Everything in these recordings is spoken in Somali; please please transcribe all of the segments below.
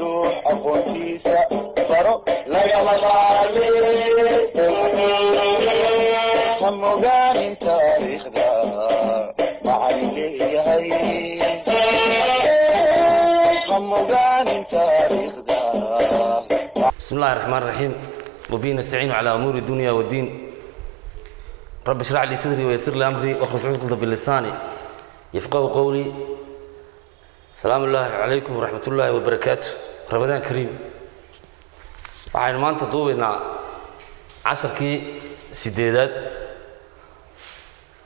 روح أبوتيسا برو لا يمغالي همغاني تاريخ دا معلي هاي همغاني تاريخ دا. بسم الله الرحمن الرحيم وبه نستعين على أمور الدنيا والدين. رب اشرح لي صدري ويسر لي أمري واحلل عقدة من لساني يفقهوا قولي. السلام الله عليكم ورحمة الله وبركاته. رمضان كريم. waxaan maanta duubaynaa casharkii sideedaad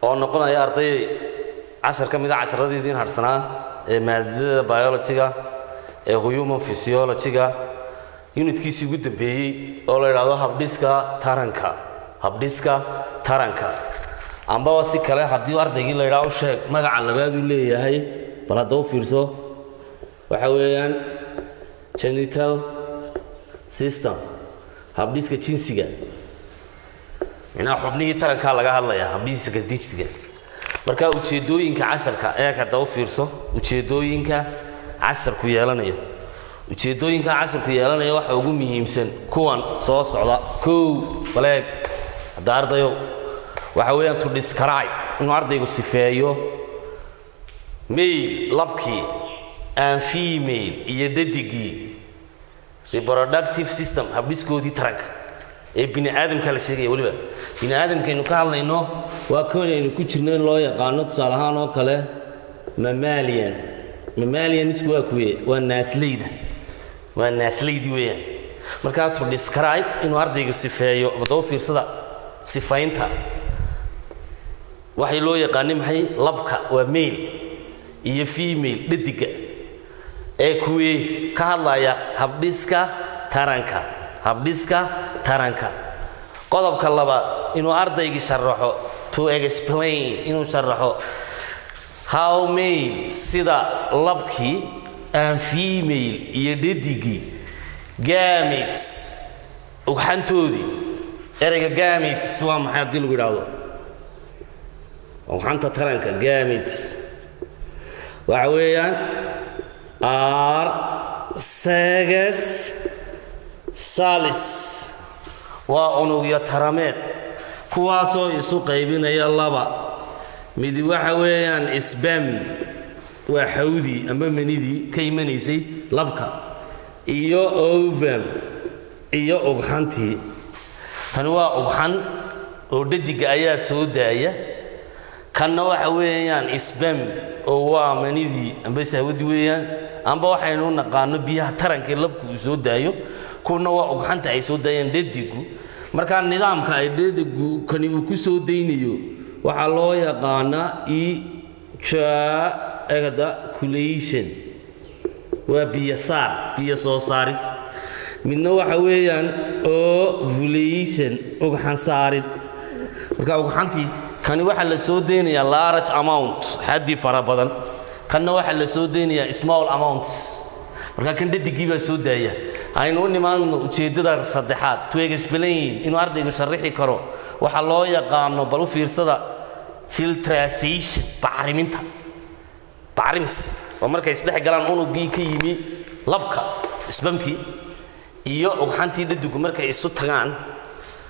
oo noqonaya arday cashar ka mid ah casharadiin harsanaa ee maadada biology-ga ee human physiology-ga unitkiisii ugu dambeeyay oo la yiraahdo habdhiska taranka amba si kale hadii ardaygii la yiraahdo sheeg magaca labaad uu leeyahay bal hadda u fiirso waxa weeyaan genital system habdhiska jinsiga ina xubnihii taranka laga hadlaya habdhiska jinsiga marka ujeedooyinka casharka ee ka daba fiirso ujeedooyinka casharku yeelanayo waxa ugu muhiimsan kuwan soo socda koow baleeg ardayo waxa weeyaan to describe inuu ardaygu sifeeyo male labkii and female iyo dhadigii reproductive system habdhiskoodii taranka ee bini aadamka la sheegay waliba bini aadamkeenu ka hadlayno waa koonaynu ku jirnay loo yaqaano tusaale ahaan oo kale mammalian isku waa kuwe waa naasleydi weeyaan marka to describe inuu ardaygu sifeeyo badoo fiirsada sifaynta waxay loo yaqaanay maxay labka waa male iyo female dhadiga ee kuwii ka hadlaya habdhiska taranka qodobka labaad inuu ardaygu sharaxo to explain inuu sharaxo how male sida labkii and female iyo dhadigii gametes ugxantoodii ereyga gametes waa maxay hadii lagu yiraahdo ugxanta taranka gametes waxa weeyaan are sex salis waa unugyo tarameed kuwaasoo isu qaybinaya laba mid waxa weeyaan sperm waa xawdi ama manidii ka imanaysay labka iyo ovum iyo ugxantii tan waa ugxan oo dhadiga ayaa soo daaya kanna waxa weeyaan sperm oo waa manidii amba shahwadi weeyaan amba waxaynu naqaano biyaha taranka labku uu soo daayo kuna waa ugxanta ay soo daayeen dhadigu marka nidaamka ay dhadigu kani uu ku soo deynayo waxa loo yaqaanaa ejaculation waa biyo soo saaris midna waxa weeyaan ovulation ugxan saarid marka ugxantii kani waxa la soo deynayaa large amount xaddi fara badan kanna waxa la soo deynayaa small amounts marka kan dhadigii baa soo daaya aynu nimaadno ujeedada saddexaad to explain inuu ardaygu sharixi karo waxa loo yaqaano bal u fiirsada filtration bacrimis oo markay isdhex galaan unugii ka yimi labka spermkii iyo ugxantii dhadigu markay isu tagaan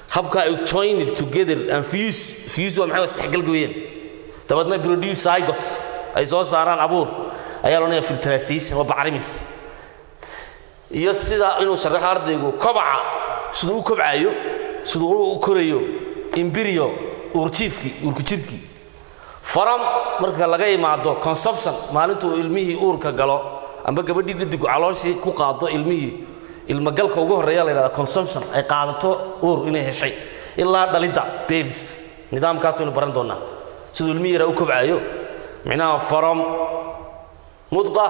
habka ay joined together and fuse waa maxay isdhex galgooyeen dabadna produce zygote ay soo saaraan abuur ayaa loo leeyahay filtration waa bacrimis iyo sida inuu sharaxo ardaygu kobaca sidoo uu kobcayo sidoo uu korayo embryo urkujirki faram marka laga imaado conception maalintuu ilmihii uurka galo amba gabadhii dhadigu calooshii ku qaado ilmagalka ugu horeeya la yiraahdo consumption ay qaadato uur inay heshay ilaa dhalida babies nidaamkaas aynu baran doonaa sidoo ilmihii yara u kobcayo macnaha faram mudqa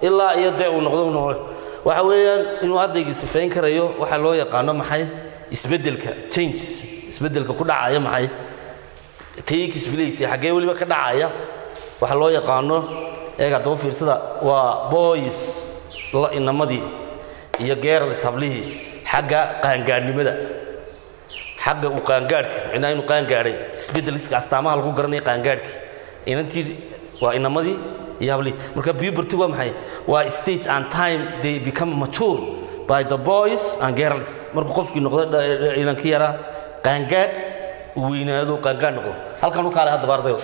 ilaa iyo dee uu noqdo waxa weeyaan inuu ardaygu sifayn karayo waxa loo yaqaano maxay isbedelka ku dhacaya maxay takes place xagee waliba ka dhacaya waxa loo yaqaano eega doo fiirsada waa boys la inamadii iyo girls hablihii xagga qaangaadnimada xagga u qaangaadka inaynu qaangaaday isbedeliska astaamaha lagu garanay qaangaadka inantii waa inamadii iyo habli marka puberty waa maxay waa stage and time they become mature by the boys and girls marka qofkii noqdo ilankii yara qaangaad weynaado qaangaad noqdo halkan uu kale hadda baardayo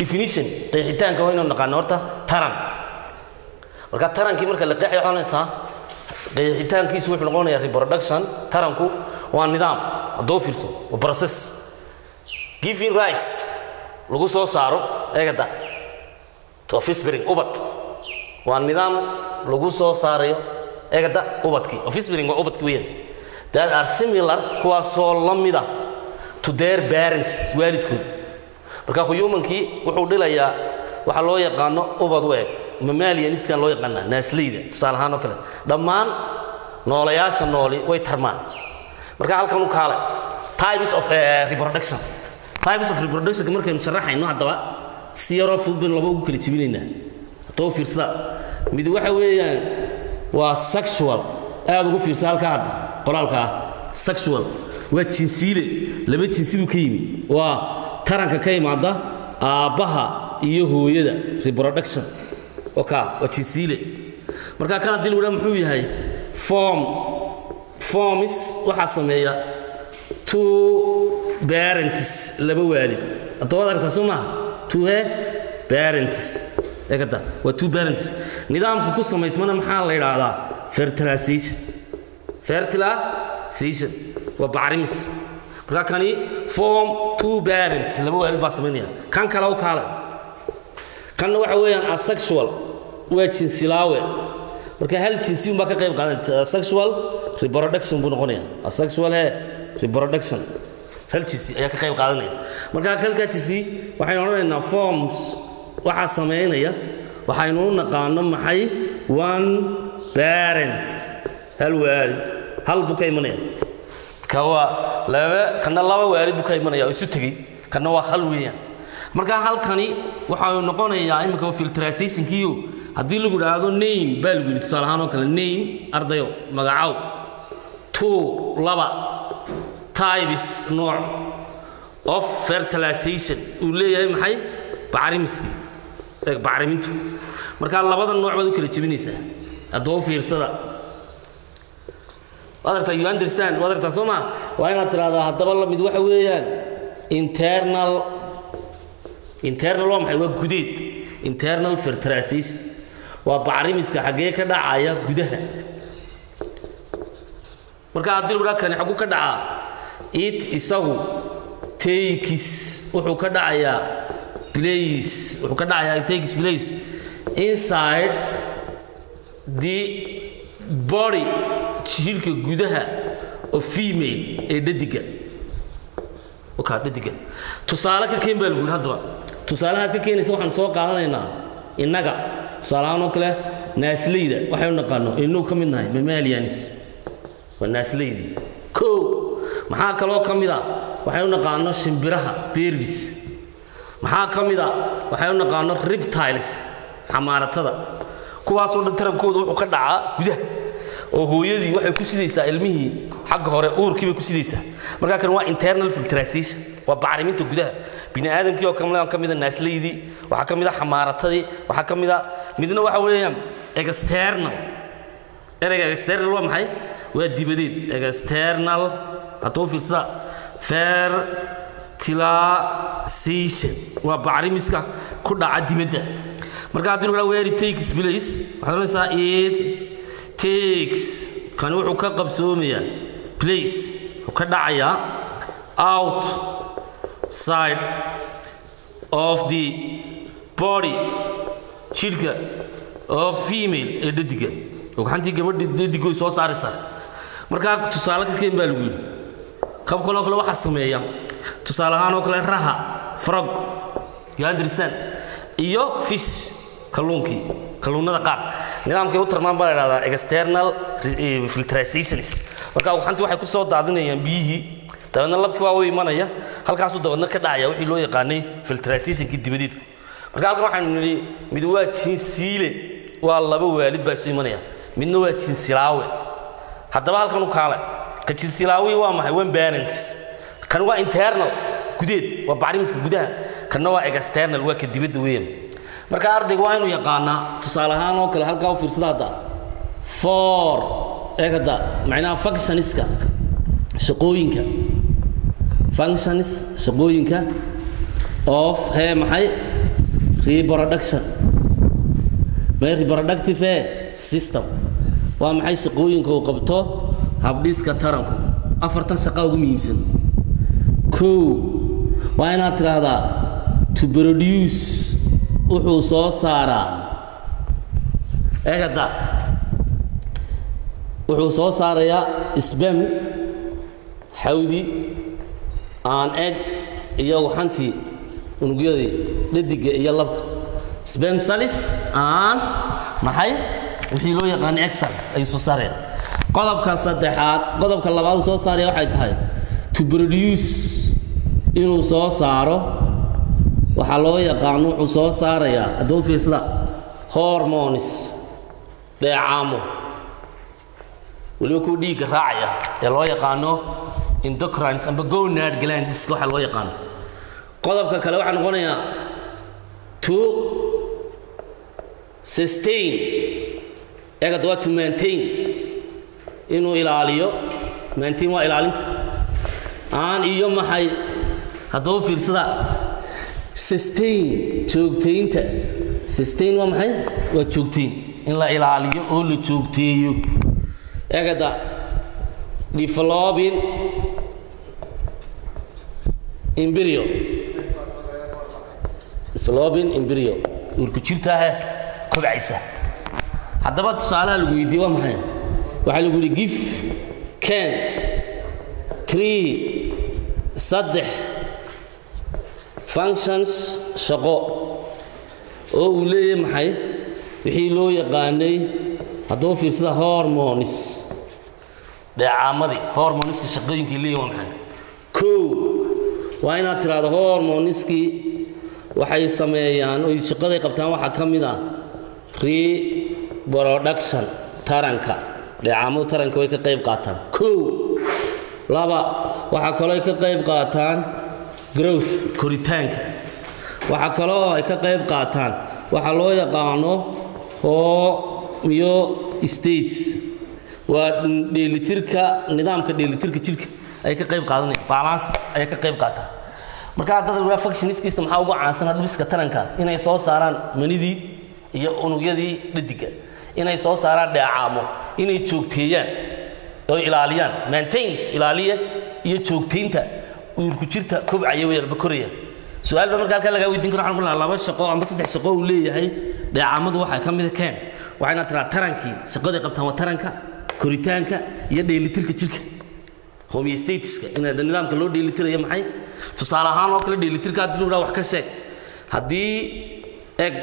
definition qeexitaanka waa inuu naqaan horta taran marka tarankii marka la qeexay xalanaysa qeexitaankiisu wuxuu noqonayaa reproduction taranku waa nidaam adoo fiirso waa process giving rise lagu soo saaro eegada to offspring ubad waa nidaam lagu soo saarayo eegada ubadkii offspring waa ubadkii weeyaan that are similar kuwa soo lamida to their parents waalidkood marka humankii wuxuu dhilayaa waxa loo yaqaan ubad weeg mammalian iskan loo yaqaan naasleyda tusaalahaan oo kale dhammaan noolayaasha nooli way tarmaan marka halkan uu kaale types of reproduction markaynu sharaxayno haddaba si yaroo fudud baynu laba ugu kala jebinaynaa haddaba fiirsada mid waxa weeyaan waa sexual aad ugu fiirsa halkaa hadda qoraalka ah sexual waa jinsiile laba jinsi buu ka yimi waa taranka ka yimaada aabbaha iyo hooyada reproduction waa jinsiile markaa kan haddii lagu dhaha muxuu yahay forms waxaa sameeya two parents laba waalid haddaba waad aragtaa soo maaha two parents eegada waa two parents nidaamku ku samaysmana maxaa la yidhaahdaa fertilization waa bacrimis markaa kani form two parents laba waalid baa samaynaya kan kale u kaale kanna waxa weeyaan asexual waa jinsilaawe marka hal jinsi unbaa ka qayb qaadan sexual reproduction buu noqonayaa asexual reproduction hal jinsi ayaa ka qayb qaadanaya marka halka jinsi waxaynu odhanaynaa forms waxaa sameynaya waxaynu u naqaano maxay one parent hal waalid hal buu ka imanaya kana laba waalid buu ka imanaya oo isu tegey kana waa hal weeyaan marka halkani waxaa noqonayaa imika filtrationkiiyo haddii lagu dhaahdo name baa lagu yidhi tusaale ahaan oo kale name ardayo magacow two laba types nooc of fertilization uu leeyahay maxay bacrimiski bacrimintu marka labada nooc baad u kala jebinaysaa haddoo fiirsada wadarta you understand wadarta soo ma waa inaad tiraahdaa haddaba la mid waxa weeyaan internal waa maxay waa gudeed internal fertilization waa bacrimiska xagee ka dhacaya gudaha marka haddii lagu dhaha kani xagu ka dhacaa it isagu takes wuxuu ka dhacayaa takes place inside the body jirka gudaha of female ee dhadiga dhadiga tusaale ka keen baa lagu yidhi haddaba tusaalahaad ka keenaysa waxaan soo qaadanaynaa innaga tusaalahaan oo kale naasleyda waxaynu naqaano inuu ka mid nahay mammalians waa naasleydii maxaa kaloo ka mid a waxaynu naqaano shimbiraha birds maxaa ka mid a waxaynu naqaano reptiles xamaaratada kuwaasoo dhan tarankooda wuxuu ka dhacaa gudaha oo hooyadii waxay ku sidaysaa ilmihii xagga hore uurkii bay ku sidaysaa markaa kan waa internal filtration waa bacriminta gudaha bini aadamkii oo ka mid a naasleydii waxaa ka mid a xamaaratadii waxaa ka mid a midna waxa weeyaan external ereyga external waa maxay waa dibadeed external hadduu fiirsada fertilization waa bacrimiska ku dhaca dibadda marka haddii lagu where it takes place waxaad oranaysaa it takes kan wuxuu ka qabsoomayaa place wuxuu ka dhacayaa outside of the body jirka of female ee dhadiga oo gacantii gabadha dhadiga soo saaraysa marka tusaale ka keen baa lagu yidhi qabkalo kale waxa sameeya tusaale ahaan oo kale raha frog you understand iyo fish kalluunada qaar nidaamkay u tarmaan baa la yidhahdaa external filtrations marka gacantii waxay ku soo daadinayaan biyihii dabeedna labkii waa u imanaya halkaasuu dabeedna ka dhacaya wixii loo yaqaanay filtrationkii dibadeedku marka halkan waxaanu nidhi mid waa jinsiile waa laba waalid baa isu imanaya midna waa jinsilaawe haddaba halkan u kaale ka jinsilaawi waa maxay one parents kan waa internal gudeed waa bacrimiska gudaha kanna waa external waa ka dibadda weeyaan marka ardaygu waa inuu yaqaanaa tusaale ahaan oo kale halkaa u fiirsada hadda for eegada macnaha functionska shaqooyinka functions shaqooyinka of maxay reproduction by reproductive system waa maxay shaqooyinka uu qabto habdhiska taranku afartan shaqo ugu muhiimsan waa inaad tiraahdaa to produce wuxuu soo saaraa eegada wuxuu soo saarayaa sperm xawdi aan egg iyo waxantii unugyadii dhadiga iyo labka sperm cells aan maxay wixii loo yaqaan egg cell ay soo saareen qodobka saddexaad qodobka labaad soo saaraya waxay tahay to produce inuu soo saaro waxa loo yaqaan wuxuu soo saaraya adoo fiirsada hormones dheecaamo waliba ku dhiig raacaya ee loo yaqaano endocrines amba gonad glands waxa loo yaqaan qodobka kale waxa noqonaya to sustain eega waa to maintain inuu ilaaliyo maintain waa ilaalinta aan iyo maxay hadoo fiirsada sustain joogteynta sustain waa maxay waa joogteyn in la ilaaliyo oo la joogteeyo eegada developing embryo urku jirtaa kobcaysa haddaba tusaalaha lagu weydiiyo waa maxay waxaa lagu yidhi give can 3 functions shaqo oo uu leeyahay maxay wixii loo yaqaanay haddoo fiirsada hormones dheecaamadii hormoneska shaqooyinkii leeyahay waa maxay waa inaad tiraahdo hormoneskii waxay sameeyaan oo shaqaday qabtaan waxa ka mid ah reproduction taranka dheecaamadu taranka way ka qayb qaataan laba waxa kale ay ka qayb qaataan growth koritaanka waxa kale oo ay ka qayb qaataan waxa loo yaqaano homeostasis waa dheelitirka nidaamka dheelitirka jirka ay ka qayb qaadanayaan balance ay ka qayb qaataan marka dadka waa functionskiisa maxaa ugu caansan habdhiska taranka inay soo saaraan manidii iyo unugyadii dhadiga inay soo saaraan dheecaamo inay joogteeyaan oo ilaaliyaan maintains ilaaliya iyo joogteynta uurku jirta kobcaya weerba koraya su'aal marka halka laga weydiin karo waxaan ku laba shaqo amba saddex shaqo uu leeyahay dheecaamadu waxa ka mid ah keen waxayna tiraa tarankii shaqadii qabtaan waa taranka koritaanka iyo dheelitirka jirka homeostasiska in nidaamka loo dheelitirayo maxay tusaale ahaan oo kale dheelitirka hadii loo wax ka sheeg hadii egg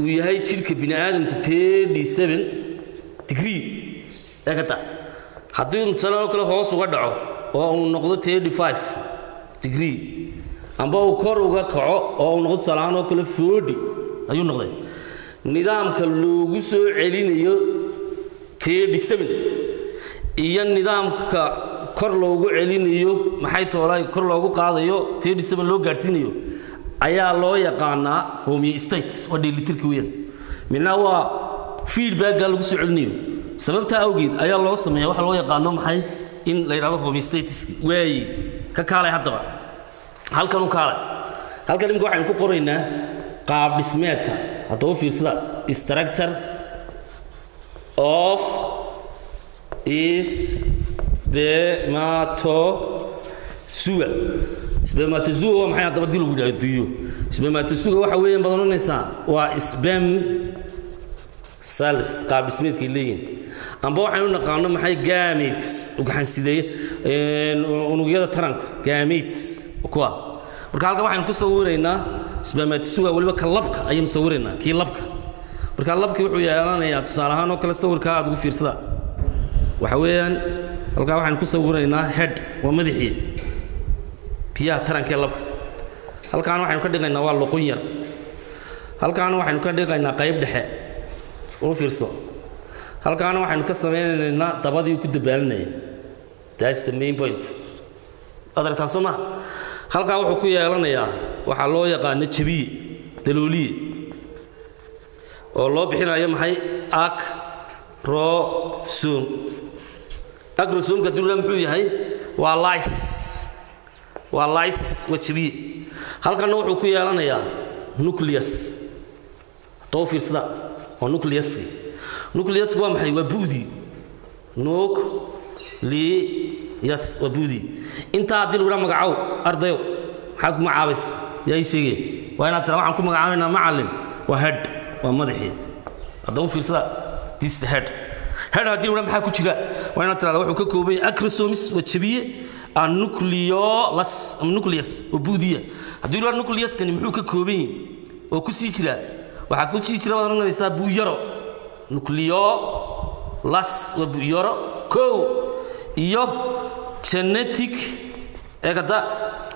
uu yahay jirka bini aadamku 37 degree eegata hadii uu taloo kale hoos uga dhaco oo uu noqdo 35 degree amba uu kor uga kaco oo uu noqdo tusaale ahaan oo kale 40 ayuu noqday nidaamka loogu soo celinayo 37 iyo nidaamka kor loogu celinayo maxay toolay kor loogu qaadayo 37 loo gaarsiinayo ayaa loo yaqaanaa homeostasis waa dheelitirka weyn midna waa feedback lagu soo celinayo sababta awgeed ayaa loo sameeyaa waxa loo yaqaano maxay in la yiraahdo homeostasis way ka kaalay hadaba halkan imka waxaan ku qoraynaa qaab dhismeedka hadda u fiirsada structure of is spermatozoa waa maxay hadaba dil ugu dhaadiyo spermatozoa waxa weeyaan badanaysaa waa sperm cells qaab dhismeedkii leeyihiin amba waxaynu naqaano maxay gametes ugaxansideey unugyada taranka gametes kuwa marka halka waxaynu ku sawiraynaa spermatozoa waliba ka labka ayaynu sawiraynaa kii labka marka labka wuxuu yeelanayaa tusaale ahaan oo kale sawirka aad ugu fiirsada waxa weeyaan halka waxaan ku sawiraynaa head waa madaxii biyaha taranka labka halkaan waxaan ka dhigaynaa waa luqun yar halkaan waxaan ka dhigaynaa qayb dhexe oo fiirso halkaan waxaan ka sameynaynaa dabadii ku dabaalinay that's the main point adartaan soma halkaan wuxuu ku yeelanayaa waxa loo yaqaan jabiye dalooliye oo loo bixinayo maxay acrosome acrosome-ka dulna muxuu yahay waa lysis waa jabiye halkanna wuxuu ku yeelanayaa nucleus too fiirsada oo nucleus waa maxay waa buudi nucleus waa buudi inta hadii lagu magacaw ardayo maxaad ku magacaabays yaa ii sheegay waa inaad tira waxaan ku magacaabaynaa macallin waa head waa madaxii haddaba fiirsada this the head hadii lagu maxaa ku jira waa inaad tiraahdo wuxuu ka koobay acrosomes waa jabiye nucleus oo buudiya hadii lagu nucleus-kani muxuu ka kooban yahay oo ku sii jira waxa ku sii jira wada noqonaysa buuyaro nucleolus waa buuyaro iyo genetic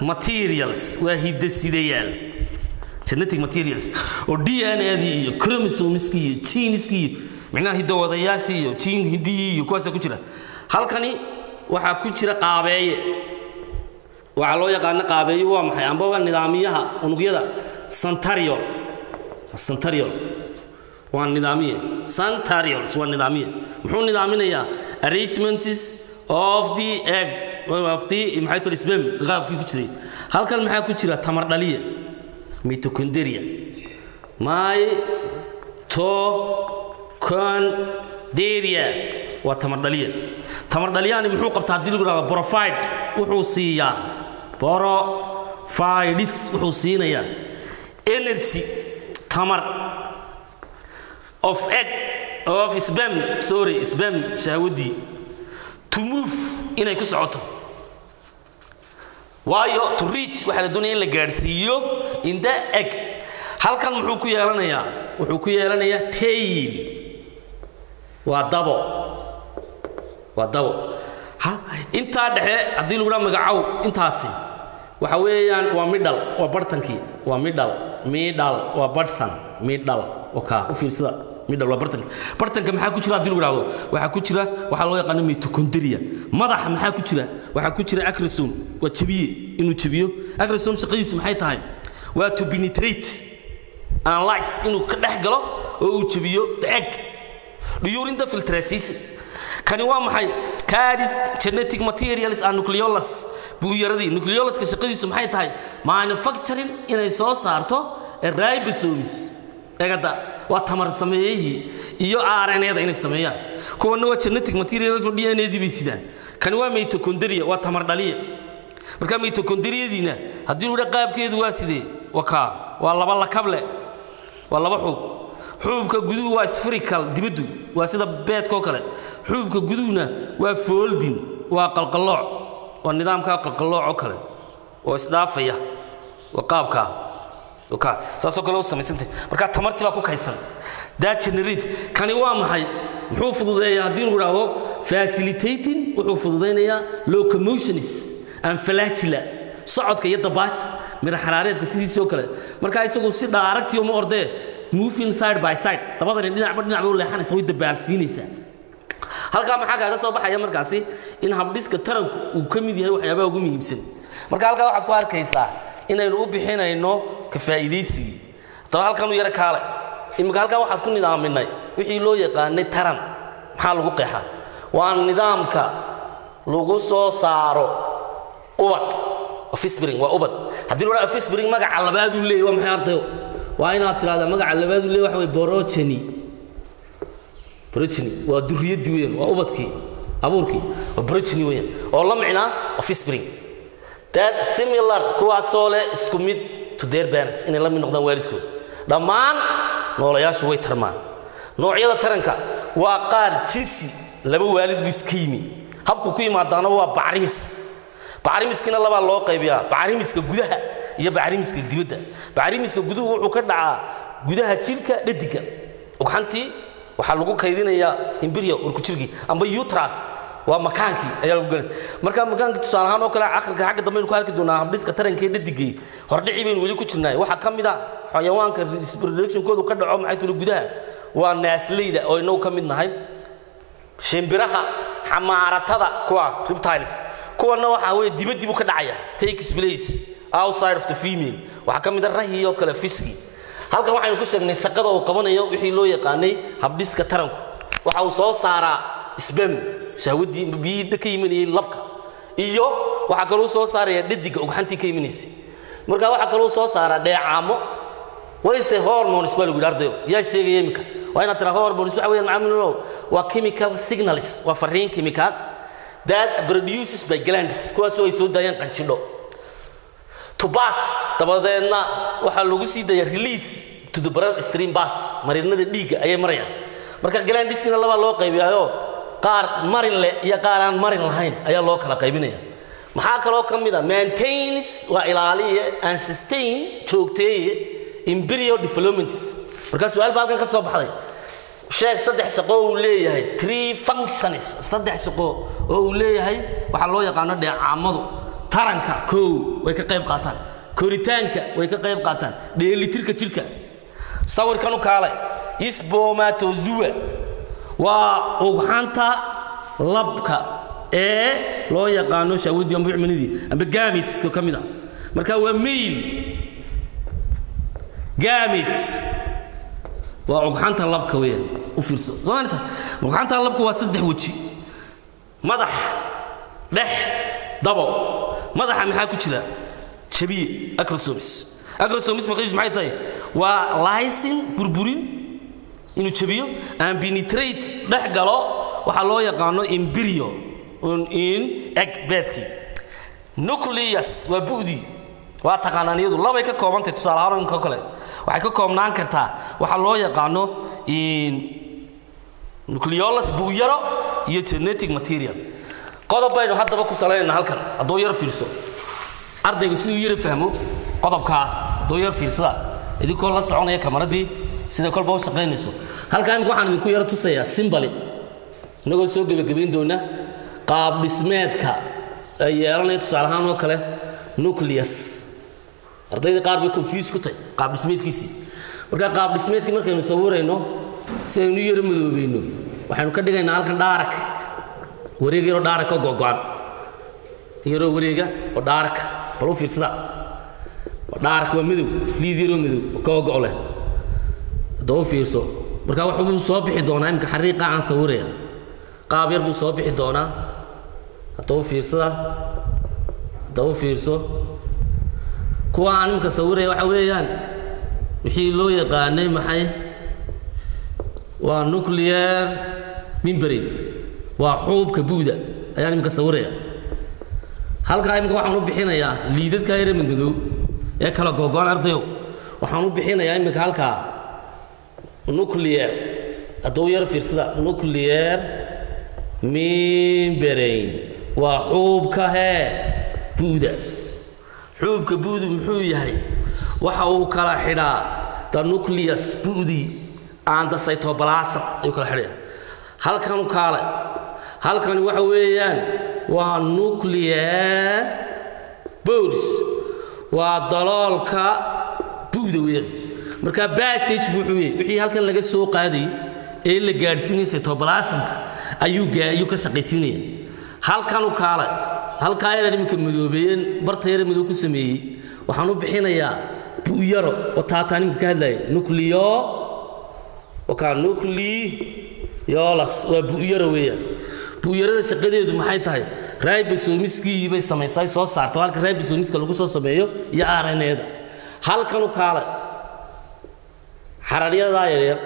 materials waa hidasidayaal genetic materials oo DNA-dii iyo chromosomes-kii iyo genes-kii macnaha hidawadayaashii iyo gene hidii iyo kuwaas ku jira halkani waxa ku jira qaabeeye waxa loo yaqaan qaabeeye waa maxay amba nidaamiyaha unugyada centriole waa nidaamiye centrioles waa nidaamiye muxuu nidaaminayaa arrangements of the egg of the maxay to sperm qaabkii ku jiray halkan maxaa ku jira tamar dhaliye mitochondria mitochondria waa tamar dhaliyani muxuu qabtaa hadii lagu yiraahdo provide wuxuu siiyaa provides wuxuu siinayaa energy tamar of egg of sperm shahwadi to move inay ku socoto waayo to reach waxa la doonayaa in la gaarsiiyo in the egg halkan muxuu ku yeelanayaa tail waa dabo inta dhexe hadii lagu magacaw intaasi waxa weeyaan waa middle waa bartankii waa middle waa bartan middle okay u fiirsada middle waa bartanka maxaa ku jira hadii lagu yiraahdo waxa ku jira waxa loo yaqaan mitochondria madax maxaa ku jira waxa ku jira acrosome waa jabiye inuu jabiyo acrosome shaqadiisu maxay tahay waa to penetrate analyze inuu ka dhex galo oo uu jabiyo the egg during the filtration kani waa maxay carries genetic materials and nucleolus buuyaradii nucleolus-ka shaqadiisu maxay tahay manufacturing inay soo saarto ribosomes egada waa tamar sameeyay iyo RNA-da inay sameeyaan kuwana waa genetic materials oo DNA-dii bay sidaan kani waa mitochondria waa tamar dhaliye marka mitochondriadiina hadii uu qaabkeedu waa sidee waa laba lakable waa laba xuubka guduhu waa spherical dibadu waa sida beedko kale xuubka guduhuna waa folding waa qalqalooc waa nidaamka qalqalooc kale oo isdaafaya waa qaabka saasoo kale u samaysantay marka tamartii baa ku kaysan that generate kani waa maxay muxuu fududeeyaa hadii lagu yiraahdo facilitating wuxuu fududeynayaa locomotions and flagella socodka iyo dabaasha mira xaraareedka sidiisoo kale marka isagu si dhaaragtii uma ordee moving side by side dabadani dhinac u leexanaysa way dabaalsiinaysa halka maxaa kaaga soo baxaya markaasi in habdhiska taranku uu ka mid yahay waxyaabaha ugu muhiimsan marka halka waxaad ku arkaysaa inaynu u bixinayno ka faa'iideysi taa halkan u yara kaale imika halka waxaad ku nidaaminay wixii loo yaqaanay taran maxaa lagu qeexaa waa nidaamka lagu soo saaro ubad offspring waa ubad hadii loo yiraahdo offspring magaca labaad uu leeyahay waa maxay ardayo waa inaad tiraahdaa magaca labaad uu leeyahay waxa way progeny waa duriyadii weyn waa ubadkii abuurkii waa progeny weyn oo la macna offspring that similar kuwaasoo leh isku mid to their parents inay la mid noqdaan waalidkood dhammaan noolayaashu way tarmaan noocyada taranka waa qaar jinsi laba waalid buu iska yimi habku ku yimaadaana waa bacrimiskina laba loo qaybiyaa bacrimiska gudaha iyo bacrimiska dibadda bacrimiska guduhu wuxuu ka dhacaa gudaha jirka dhadiga ogxantii waxa lagu kaydinayaa embryo urku jirkii amba uterus waa makaankii ayaa lagu galay marka makaankii tusaale ahaan oo kale aqalka xagga dambe ku arki doonaa habdhiska taranka dhadigay hordhici been wali ku jirnaa waxa kamid ah xayawaanka reproduction-koodu ka dhaco maxay tulu gudaha waa naasleyda oo inuu kamid nahay shimbiraha xamaaratada kuwa reptiles kuwana waxa way dibadii ka dhacaya takes place outside of the female waxa kamid ah rahi oo kale fiski halkan waxaynu ku sheegnay shaqada uu qabanayo wixii loo yaqaanay habdhiska taranku waxa uu soo saaraa sperm shahwadii biyo ka yimaanay labka iyo waxa kale uu soo saaraya dhidiga ugxantii ka yimaanaysa marka waxa kale uu soo saaraa dheecaamo wayse hormones baa lagu yiraahdo yaa sheegay imika waa ina tira hormones waxa weeyaan maamulno waa chemical signals waa fariin kiimikaad that produces by glands kuwaas oo ay soo daayaan qanjidho to pass dabadeedna waxa lagu sii daaya release to the bloodstream pass marinada dhiiga ayay marayaan marka glandskina laba loo qaybiyo qaar marin leh iyo qaar aan marin lahayn ayaa loo kala qaybinaya maxaa kale oo kamid ah maintains waa ilaaliye and sustain joogteeye embryo developments marka su'aal baa halkan ka soo baxday sheeg saddex shaqo uu leeyahay three functions saddex shaqo oo uu leeyahay waxa loo yaqaan dheecaamadu taranka koo way ka qayb qaataan koritaanka way ka qayb qaataan dheelitirka jirka sawirkan u kaalay spermatozoa waa ugxanta labka ee loo yaqaan shahwadii ama mu'minidii ama gametes ka kamid ah marka waa male gametes waa ugxanta labka weeyaan u fiirso doonta ugxanta labka waa saddex waji madax dhex dabo madaxa maxaa ku jira jabiye acrosomes maqays maxay tahay waa lysine burburin inuu jabiyo and penetrate dhex galo waxa loo yaqaan embryo in egg bedki nucleus waa buudi waa taqaananiyadu laba ka koobantay tusaale ahaan ka kale waxay ka koobnaan kartaa waxa loo yaqaan in nucleolus buu yaro iyo genetic material qodob baynu haddaba ku saleynaa halkan adoo yar fiirso ardayga sidoo yar fahmo qodobka adoo yar fiirsada idinko la soconaya kamaradii sida kolba u shaqeynayso halkan waxaan idinku yar tusayaa symbol inagoo soo gabagabeyn doona qaab dhismeedka ay yeelanayso tusaale ahaan oo kale nucleus ardayda qaar bay confuse ku tahay qaab dhismeedkiisii marka qaab dhismeedkii markaynu sawirayno si aynu yar madoobayno waxaanu ka dhigaynaa halkan dhaarak wareeg yaro dhaarak oo go'an yaro wareega oo dhaarak bal u fiirsada dhaarak waa madow liid yaro madow ka go'o leh doo fiirso marka waxa uu soo bixi doonaa imka xariiqa aan sawiraya qaab yar buu soo bixi doonaa doo fiirsada doo fiirso kuwa aan imka sawiraya waxa weeyaan wixii loo yaqaanay maxay waa nuclear membrane waa xuubka buuda ayaan imka sawiraya halka imka waxaan u bixinayaa liidadka yar madow ee kala go'an ardayo waxaan u bixinayaa imka halka nuclear adoo yar fiirsada nuclear membrane waa xuubka buuda xuubka buudu muxuu yahay waxa uu kala xidhaa the nucleus buudi and the cytoplasm ayuu kala xidhaa halkan kale halkan waxa weeyaan waa nuclear boards waa daloolka buuda weeyaan marka passage buuxuu yahay wixii halkan laga soo qaaday ee la gaarsiinay cytoplasmka ayuu ka shaqaysiinaya halkan kale halka ay iminka madoobeeyeen bartayada madow ku sameeyay waxaan u bixinayaa buuyaro oo taataan iminka ka hadlay nucleolus waa buuyaro weeyaan buuyarada shaqadeedu maxay tahay ribosomiskii bay samaysay soo saarto halka ribosomiska lagu soo sameeyo iyo RNA-da halkan kale xarariyada yaryar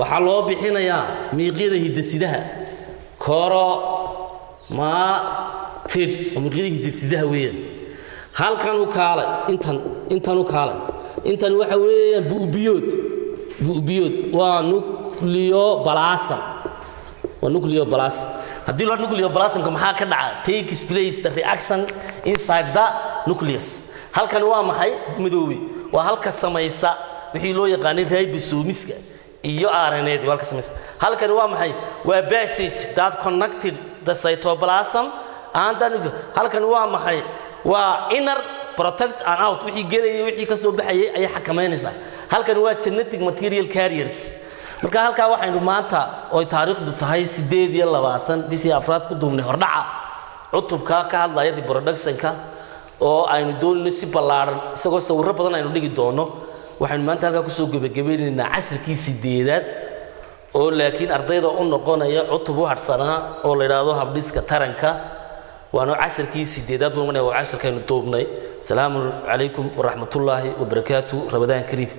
waxaa loo bixinayaa miiqyada hidasidaha koro ma tid miiqyada hidasidaha weeyaan halkan kale intan kale intan waxa weeyaan buubiyood waa nucleoplasm haddii loo nucleoplasmka maxaa ka dhaca takes place the reaction inside the nucleus halkan waa maxay madoobi waa halka samaysa wixii loo yaqaanay ribosomiska iyo RNA-da halka samaysa halkan waa maxay waa passage that connected the cytoplasm and the nucleus halkan waa maxay waa inner protect and out wixii gelay wixii ka soo baxayay ay xakameynaysaa halkan waa genetic material carriers marka halka waxaynu maanta oo taariikhdu tahay 8 bishii afraad ku duubnay hordhaca cutubka ka hadlaya reproduction-ka oo aynu doonayno si ballaaran isagoo sawirro badan aynu dhigi doono waxaan maanta halka ku soo gabagabeynaa casharkii sideedaad oo laakiin ardayda u noqonaya cutub u harsanaa oo la yiraahdo habdhiska taranka waana casharkii sideedaad waa casharkaynu duubnay salaamu calaykum wa rahmatullaahi wa barakaatuh rabadaan kariim